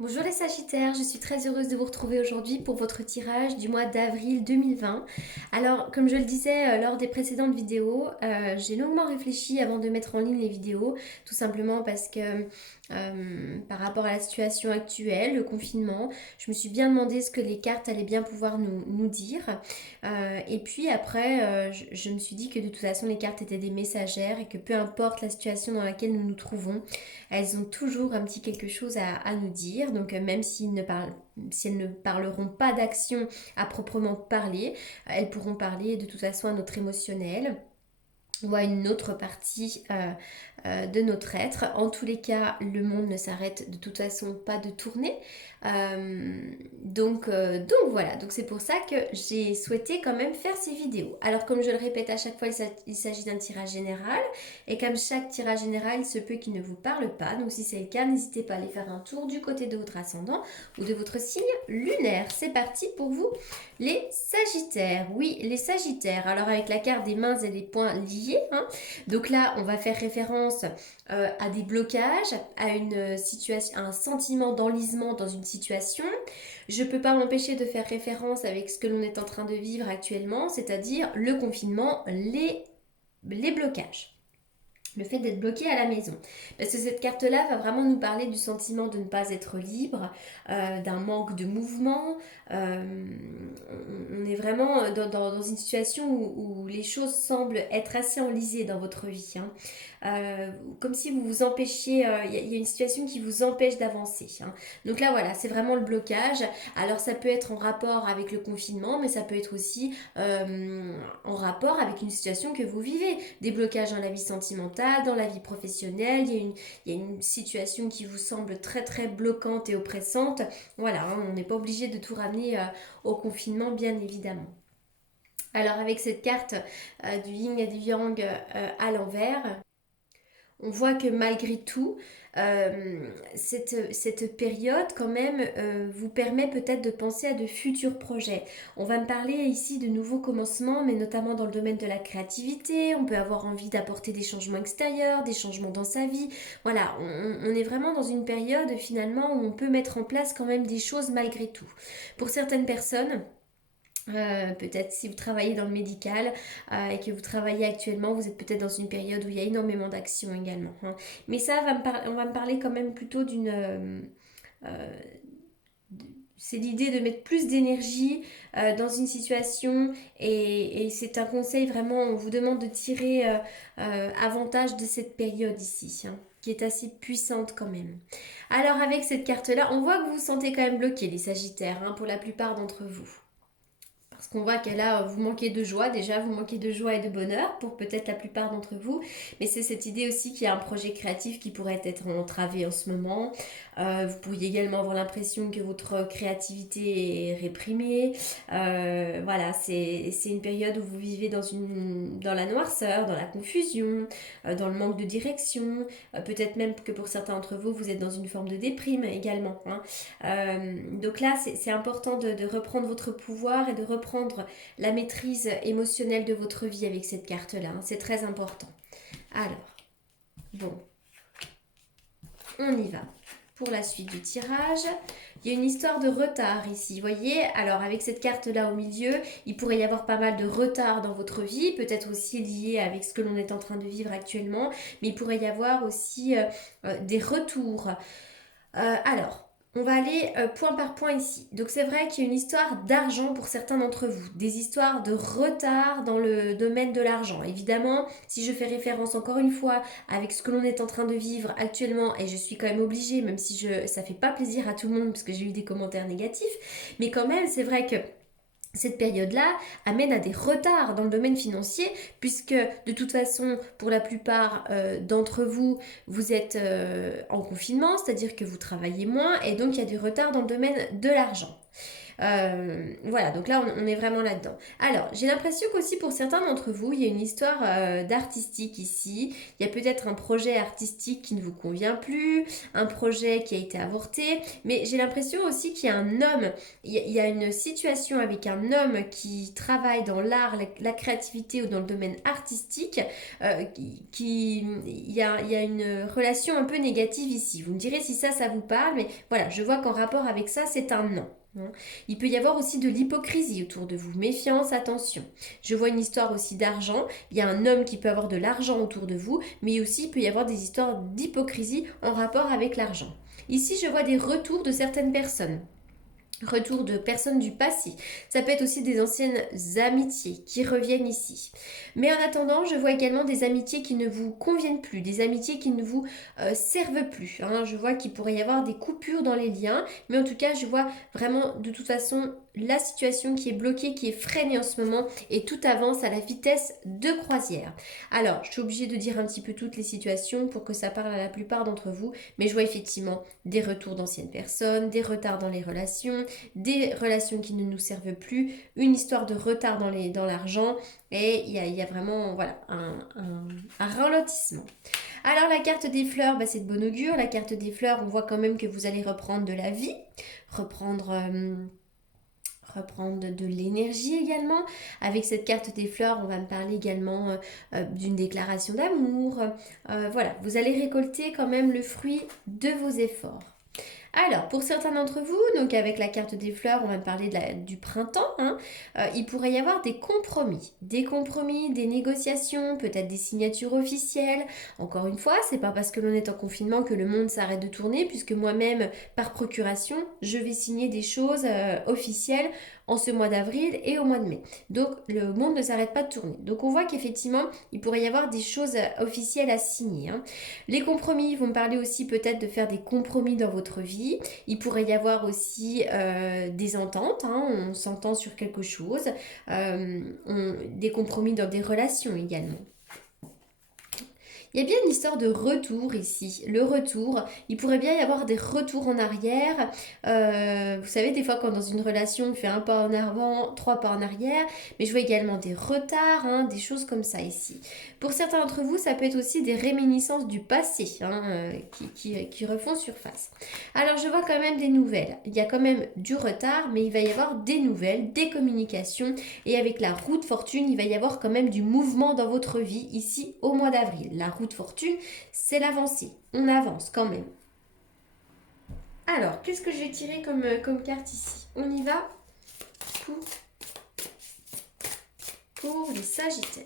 Bonjour les Sagittaires, je suis très heureuse de vous retrouver aujourd'hui pour votre tirage du mois d'avril 2020. Alors, comme je le disais lors des précédentes vidéos, j'ai longuement réfléchi avant de mettre en ligne les vidéos, tout simplement parce que par rapport à la situation actuelle, le confinement, je me suis bien demandé ce que les cartes allaient bien pouvoir nous dire. Et puis après, je me suis dit que de toute façon, les cartes étaient des messagères et que peu importe la situation dans laquelle nous nous trouvons, elles ont toujours un petit quelque chose à nous dire. Donc même si elles ne parleront pas d'action à proprement parler, elles pourront parler de toute façon à notre émotionnel ou à une autre partie de notre être. En tous les cas, le monde ne s'arrête de toute façon pas de tourner. Donc voilà, donc c'est pour ça que j'ai souhaité quand même faire ces vidéos. Alors comme je le répète à chaque fois, il s'agit d'un tirage général. Et comme chaque tirage général, il se peut qu'il ne vous parle pas. Donc si c'est le cas, n'hésitez pas à aller faire un tour du côté de votre ascendant ou de votre signe lunaire. C'est parti pour vous les Sagittaires. Oui, les Sagittaires. Alors avec la carte des mains et des poings liés, hein. Donc là, on va faire référence à des blocages, à une situation, à un sentiment d'enlisement dans une situation. Je ne peux pas m'empêcher de faire référence avec ce que l'on est en train de vivre actuellement, c'est-à-dire le confinement, les blocages. Le fait d'être bloqué à la maison. Parce que cette carte-là va vraiment nous parler du sentiment de ne pas être libre, d'un manque de mouvement. On est vraiment dans une situation où les choses semblent être assez enlisées dans votre vie, hein. Comme si vous vous empêchiez, y a une situation qui vous empêche d'avancer, hein. Donc là voilà, c'est vraiment le blocage. Alors ça peut être en rapport avec le confinement, mais ça peut être aussi en rapport avec une situation que vous vivez. Des blocages dans la vie sentimentale, dans la vie professionnelle, il y a une situation qui vous semble très très bloquante et oppressante. Voilà, hein, on n'est pas obligé de tout ramener au confinement, bien évidemment. Alors avec cette carte du yin et du yang à l'envers, on voit que malgré tout, cette période quand même vous permet peut-être de penser à de futurs projets. On va me parler ici de nouveaux commencements, mais notamment dans le domaine de la créativité. On peut avoir envie d'apporter des changements extérieurs, des changements dans sa vie. Voilà, on est vraiment dans une période finalement où on peut mettre en place quand même des choses malgré tout. Pour certaines personnes, peut-être si vous travaillez dans le médical et que vous travaillez actuellement, vous êtes peut-être dans une période où il y a énormément d'actions également, hein. Mais ça, on va me parler quand même plutôt euh, c'est l'idée de mettre plus d'énergie dans une situation et c'est un conseil vraiment, on vous demande de tirer avantage de cette période ici, hein, qui est assez puissante quand même. Alors avec cette carte-là, on voit que vous vous sentez quand même bloqué les Sagittaires, hein, pour la plupart d'entre vous. Parce qu'on voit qu'elle a, vous manquez de joie, déjà vous manquez de joie et de bonheur pour peut-être la plupart d'entre vous, mais c'est cette idée aussi qu'il y a un projet créatif qui pourrait être entravé en ce moment. Vous pourriez également avoir l'impression que votre créativité est réprimée. Voilà, c'est une période où vous vivez dans la noirceur, dans la confusion, dans le manque de direction. Peut-être même que pour certains d'entre vous, vous êtes dans une forme de déprime également, hein. Donc là, c'est important de reprendre votre pouvoir et de reprendre la maîtrise émotionnelle de votre vie avec cette carte-là, hein. C'est très important. Alors, bon, on y va. Pour la suite du tirage, il y a une histoire de retard ici, vous voyez. Alors avec cette carte-là au milieu, il pourrait y avoir pas mal de retard dans votre vie, peut-être aussi lié avec ce que l'on est en train de vivre actuellement, mais il pourrait y avoir aussi des retours. Alors, on va aller point par point ici. Donc c'est vrai qu'il y a une histoire d'argent pour certains d'entre vous, des histoires de retard dans le domaine de l'argent. Évidemment, si je fais référence encore une fois avec ce que l'on est en train de vivre actuellement, et je suis quand même obligée, même si ça fait pas plaisir à tout le monde parce que j'ai eu des commentaires négatifs, mais quand même c'est vrai que cette période-là amène à des retards dans le domaine financier puisque de toute façon pour la plupart d'entre vous vous êtes en confinement, c'est-à-dire que vous travaillez moins et donc il y a des retards dans le domaine de l'argent. Voilà, donc là, on est vraiment là-dedans. Alors, j'ai l'impression qu'aussi pour certains d'entre vous, il y a une histoire d'artistique ici. Il y a peut-être un projet artistique qui ne vous convient plus, un projet qui a été avorté, mais j'ai l'impression aussi qu'il y a un homme, il y a une situation avec un homme qui travaille dans l'art, la créativité ou dans le domaine artistique, il y a une relation un peu négative ici. Vous me direz si ça vous parle, mais voilà, je vois qu'en rapport avec ça, c'est un non. Il peut y avoir aussi de l'hypocrisie autour de vous. Méfiance, attention. Je vois une histoire aussi d'argent. Il y a un homme qui peut avoir de l'argent autour de vous, mais aussi il peut y avoir des histoires d'hypocrisie en rapport avec l'argent. Ici, je vois des retours de certaines personnes. Retour de personnes du passé. Ça peut être aussi des anciennes amitiés qui reviennent ici. Mais en attendant, je vois également des amitiés qui ne vous conviennent plus, des amitiés qui ne vous servent plus. Je vois qu'il pourrait y avoir des coupures dans les liens, mais en tout cas, je vois vraiment de toute façon la situation qui est bloquée, qui est freinée en ce moment, et tout avance à la vitesse de croisière. Alors, je suis obligée de dire un petit peu toutes les situations pour que ça parle à la plupart d'entre vous, mais je vois effectivement des retours d'anciennes personnes, des retards dans les relations, des relations qui ne nous servent plus, une histoire de retard dans l'argent, et il y a vraiment voilà, un ralentissement. Alors la carte des fleurs, c'est de bon augure. La carte des fleurs, on voit quand même que vous allez reprendre de la vie, reprendre de l'énergie également. Avec cette carte des fleurs, on va me parler également d'une déclaration d'amour. Voilà, vous allez récolter quand même le fruit de vos efforts. Alors, pour certains d'entre vous, donc avec la carte des fleurs, on va parler du printemps, il pourrait y avoir des compromis, des négociations, peut-être des signatures officielles. Encore une fois, c'est pas parce que l'on est en confinement que le monde s'arrête de tourner, puisque moi-même, par procuration, je vais signer des choses officielles en ce mois d'avril et au mois de mai. Donc, le monde ne s'arrête pas de tourner. Donc, on voit qu'effectivement, il pourrait y avoir des choses officielles à signer. Les compromis vont me parler aussi peut-être de faire des compromis dans votre vie. Il pourrait y avoir aussi des ententes, on s'entend sur quelque chose, des compromis dans des relations également. Il y a bien une histoire de retour ici. Le retour, il pourrait bien y avoir des retours en arrière. Vous savez, des fois, quand dans une relation, on fait un pas en avant, trois pas en arrière. Mais je vois également des retards, des choses comme ça ici. Pour certains d'entre vous, ça peut être aussi des réminiscences du passé qui refont surface. Alors, je vois quand même des nouvelles. Il y a quand même du retard, mais il va y avoir des nouvelles, des communications. Et avec la roue de fortune, il va y avoir quand même du mouvement dans votre vie ici au mois d'avril. La roue de fortune, c'est l'avancée. On avance quand même. Alors, qu'est-ce que je vais tirer comme carte ici? On y va pour les Sagittaires.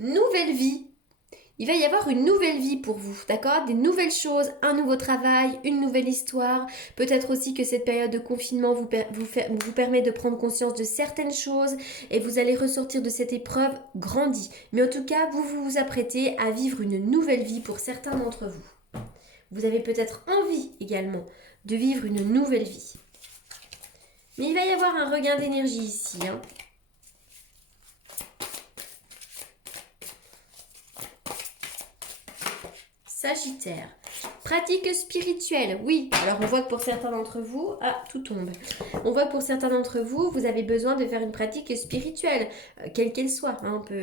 Nouvelle vie. Il va y avoir une nouvelle vie pour vous, d'accord? Des nouvelles choses, un nouveau travail, une nouvelle histoire. Peut-être aussi que cette période de confinement vous permet de prendre conscience de certaines choses et vous allez ressortir de cette épreuve grandi. Mais en tout cas, vous vous apprêtez à vivre une nouvelle vie pour certains d'entre vous. Vous avez peut-être envie également de vivre une nouvelle vie. Mais il va y avoir un regain d'énergie ici, Sagittaire. Pratique spirituelle, oui. Alors on voit que pour certains d'entre vous, tout tombe. On voit que pour certains d'entre vous, vous avez besoin de faire une pratique spirituelle, quelle qu'elle soit.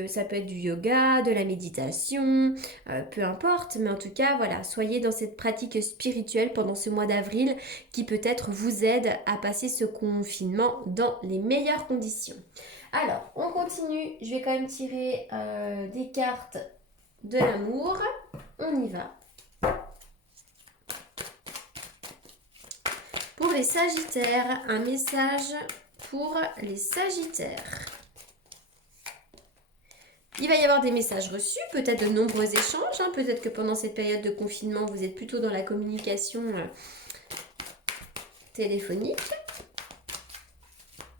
Ça peut être du yoga, de la méditation, peu importe. Mais en tout cas, voilà, soyez dans cette pratique spirituelle pendant ce mois d'avril qui peut-être vous aide à passer ce confinement dans les meilleures conditions. Alors, on continue. Je vais quand même tirer des cartes de l'amour. On y va. Pour les Sagittaires, un message pour les Sagittaires. Il va y avoir des messages reçus, peut-être de nombreux échanges. Peut-être que pendant cette période de confinement, vous êtes plutôt dans la communication téléphonique.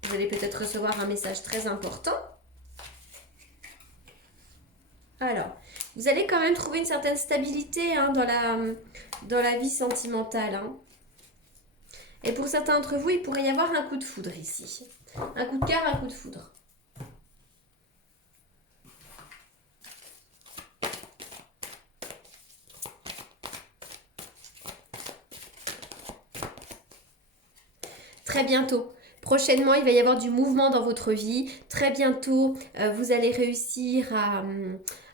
Vous allez peut-être recevoir un message très important. Alors, vous allez quand même trouver une certaine stabilité dans la vie sentimentale. Et pour certains d'entre vous, il pourrait y avoir un coup de foudre ici. Un coup de cœur, un coup de foudre. très bientôt. Prochainement, il va y avoir du mouvement dans votre vie. Très bientôt, vous allez réussir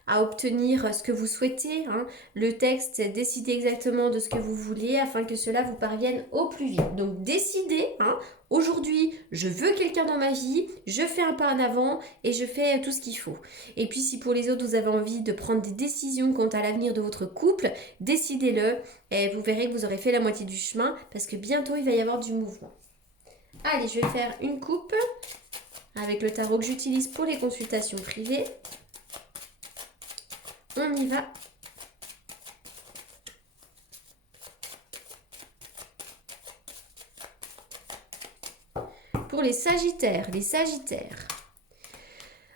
à obtenir ce que vous souhaitez, hein. Le texte, c'est décider exactement de ce que vous voulez afin que cela vous parvienne au plus vite. Donc décidez, hein, aujourd'hui, je veux quelqu'un dans ma vie, je fais un pas en avant et je fais tout ce qu'il faut. Et puis si pour les autres, vous avez envie de prendre des décisions quant à l'avenir de votre couple, décidez-le et vous verrez que vous aurez fait la moitié du chemin parce que bientôt, il va y avoir du mouvement. Allez, je vais faire une coupe avec le tarot que j'utilise pour les consultations privées. On y va. Pour les Sagittaires,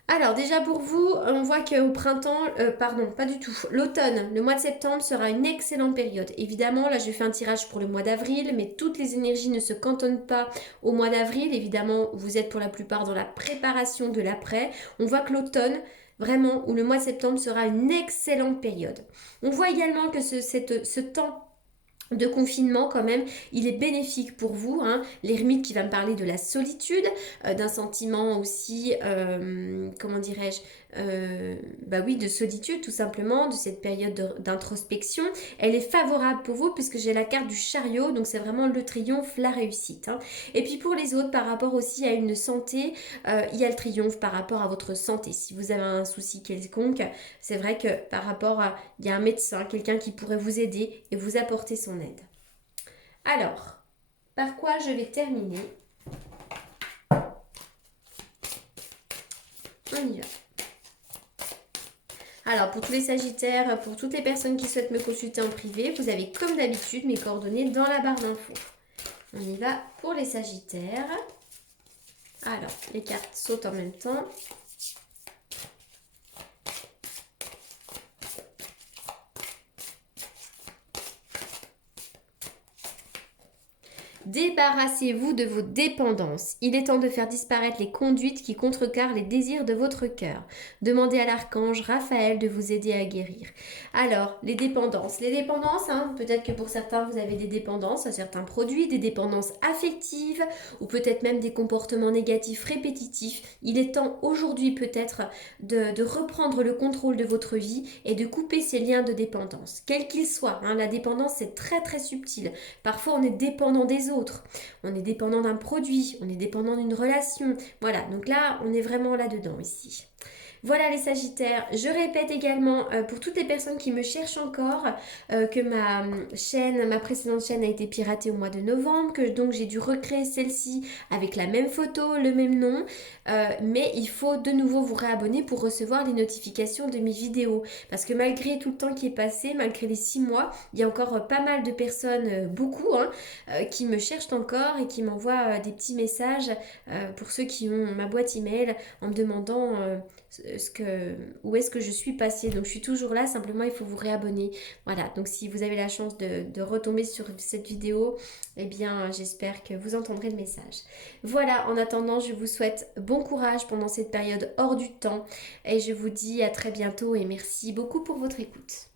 Alors déjà pour vous, on voit qu'au printemps, pardon, pas du tout, l'automne, le mois de septembre sera une excellente période. Évidemment, là je fais un tirage pour le mois d'avril, mais toutes les énergies ne se cantonnent pas au mois d'avril. Évidemment, vous êtes pour la plupart dans la préparation de l'après. On voit que l'automne, vraiment, ou le mois de septembre sera une excellente période. On voit également que ce temps de confinement quand même, il est bénéfique pour vous, hein. L'ermite qui va me parler de la solitude, d'un sentiment aussi, comment dirais-je, bah oui, de solitude tout simplement, de cette période d'introspection. Elle est favorable pour vous puisque j'ai la carte du chariot, donc c'est vraiment le triomphe, la réussite, hein. Et puis pour les autres, par rapport aussi à une santé, il y a le triomphe par rapport à votre santé. Si vous avez un souci quelconque, c'est vrai que par rapport à, il y a un médecin, quelqu'un qui pourrait vous aider et vous apporter son aide. Alors, par quoi je vais terminer? On y va. Alors, pour tous les Sagittaires, pour toutes les personnes qui souhaitent me consulter en privé, vous avez comme d'habitude mes coordonnées dans la barre d'infos. On y va pour les Sagittaires. Alors, les cartes sautent en même temps. Débarrassez-vous de vos dépendances. Il est temps de faire disparaître les conduites qui contrecarrent les désirs de votre cœur. Demandez à l'archange Raphaël de vous aider à guérir. Alors, les dépendances. Les dépendances, hein, peut-être que pour certains, vous avez des dépendances à certains produits, des dépendances affectives ou peut-être même des comportements négatifs répétitifs. Il est temps aujourd'hui peut-être de reprendre le contrôle de votre vie et de couper ces liens de dépendance. Quels qu'ils soient, hein, la dépendance, c'est très très subtil. Parfois, on est dépendant des autres. On est dépendant d'un produit, on est dépendant d'une relation. Voilà, donc là, on est vraiment là-dedans ici. Voilà les Sagittaires, je répète également pour toutes les personnes qui me cherchent encore que ma précédente chaîne a été piratée au mois de novembre, que donc j'ai dû recréer celle-ci avec la même photo, le même nom, mais il faut de nouveau vous réabonner pour recevoir les notifications de mes vidéos, parce que malgré tout le temps qui est passé, malgré les 6 mois, il y a encore pas mal de personnes, beaucoup, hein, qui me cherchent encore et qui m'envoient des petits messages pour ceux qui ont ma boîte email en me demandant où est-ce que je suis passée. Donc je suis toujours là, simplement il faut vous réabonner. Voilà, donc si vous avez la chance de retomber sur cette vidéo, eh bien j'espère que vous entendrez le message. Voilà, en attendant, je vous souhaite bon courage pendant cette période hors du temps et je vous dis à très bientôt et merci beaucoup pour votre écoute.